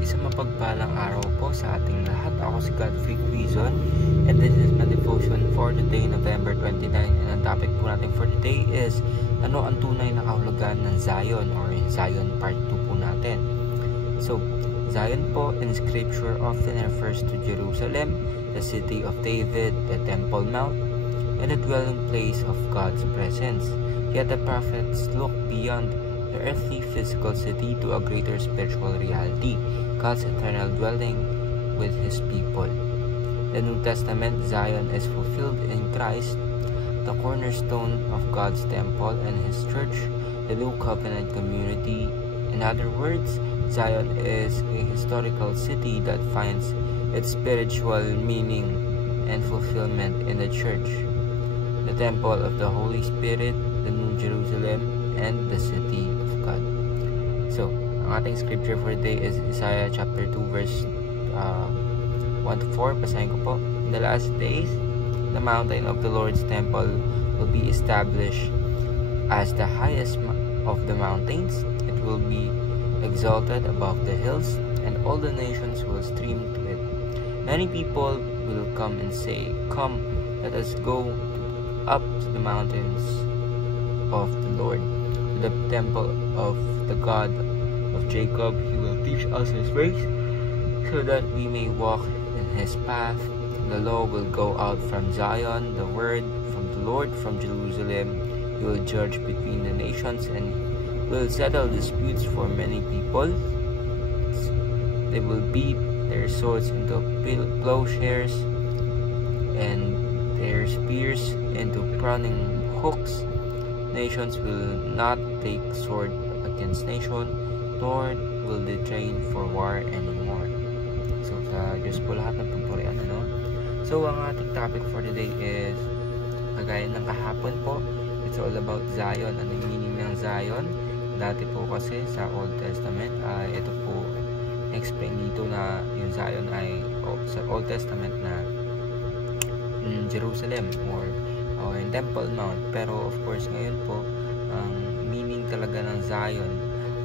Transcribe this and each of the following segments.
Isang mapagpalang araw po sa ating lahat. Ako si Godfrey Quizon and this is my devotion for today, November 29. And ang topic po natin for today is ano ang tunay na kahulugan ng Zion or Zion part 2 po natin. So, Zion po in scripture often refers to Jerusalem, the city of David, the Temple Mount, and the dwelling place of God's presence. Yet the prophets look beyond the earthly physical city to a greater spiritual reality, God's eternal dwelling with His people. The New Testament, Zion is fulfilled in Christ, the cornerstone of God's temple and His church, the New Covenant community. In other words, Zion is a historical city that finds its spiritual meaning and fulfillment in the church, the temple of the Holy Spirit, the New Jerusalem, and the city of God. So, ang ating scripture for today is Isaiah chapter 2 verse 1-4. Basahin ko po. In the last days, the mountain of the Lord's temple will be established as the highest of the mountains. It will be exalted above the hills, and all the nations will stream to it. Many people will come and say, "Come, let us go up to the mountains of the Lord, to the temple of the God of Jacob. He will teach us His ways, so that we may walk in His path. The law will go out from Zion, the word from the Lord from Jerusalem. He will judge between the nations and will settle disputes for many people. They will beat their swords into plowshares and their spears into pruning hooks. Nations will not take sword against nation, nor will they train for war anymore." So, sa Diyos po lahat ng pagpurian, ano? So, ang ating topic for today is, kagaya ng kahapon po, it's all about Zion. Ano yung meaning ng Zion? Dati po kasi sa Old Testament, ito po, explain dito na yung Zion ay sa Old Testament na Jerusalem or in Temple Mount. Pero of course ngayon po ang meaning talaga ng Zion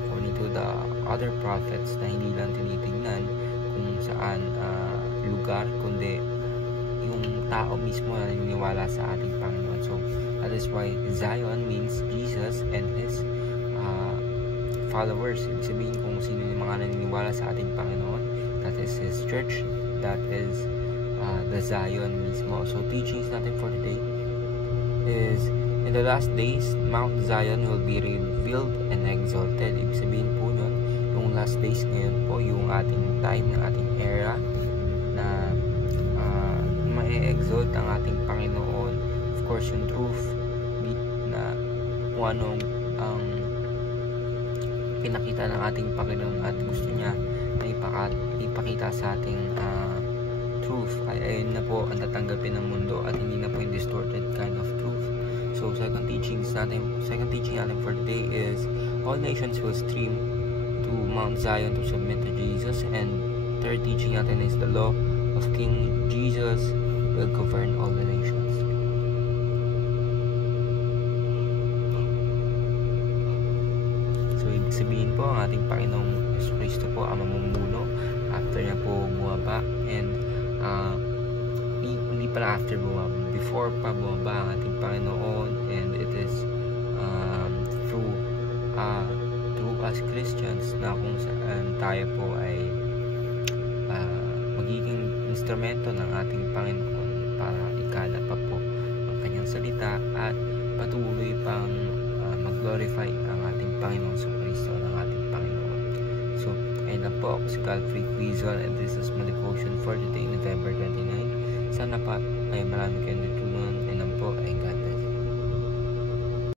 according to the other prophets na hindi lang tinitingnan kung saan lugar, kundi yung tao mismo na naniniwala sa ating Panginoon. So that is why Zion means Jesus and His followers. Ibig sabihin kung sino yung mga naniniwala sa ating Panginoon, that is His church, that is the Zion mismo. So teachings natin for today is, in the last days, Mount Zion will be revealed and exalted. Ibig sabihin po nun, yung last days ngayon po, yung ating time, ng ating era, na ma-exalt ang ating Panginoon. Of course, yung truth na kung anong ang pinakita ng ating Panginoon at gusto niya na ipakita sa ating truth ay ayun na po ang tatanggapin ng mundo at hindi na po yung distorted kind of truth. So second teaching natin for today is, all nations will stream to Mount Zion to submit to Jesus. And third teaching natin is, the law of King Jesus will govern all the nations. So ibig sabihin po, ang ating Panginoong Yesu Cristo po ang mamumuno after niya po bumaba, and hindi pala after bumaba, before pa bumaba ang ating Panginoon, and it is through us Christians na kung saan tayo po ay magiging instrumento ng ating Panginoon para ikala pa po ang kanyang salita at patuloy pang mag-glorify ang ating Panginoon sa Kristo, ng ating Panginoon. So, ayun lang po, ako si Godfrey Quizon and this is my devotion for today, November 29. Sana pa ay marami kayong natutunan, and po ay God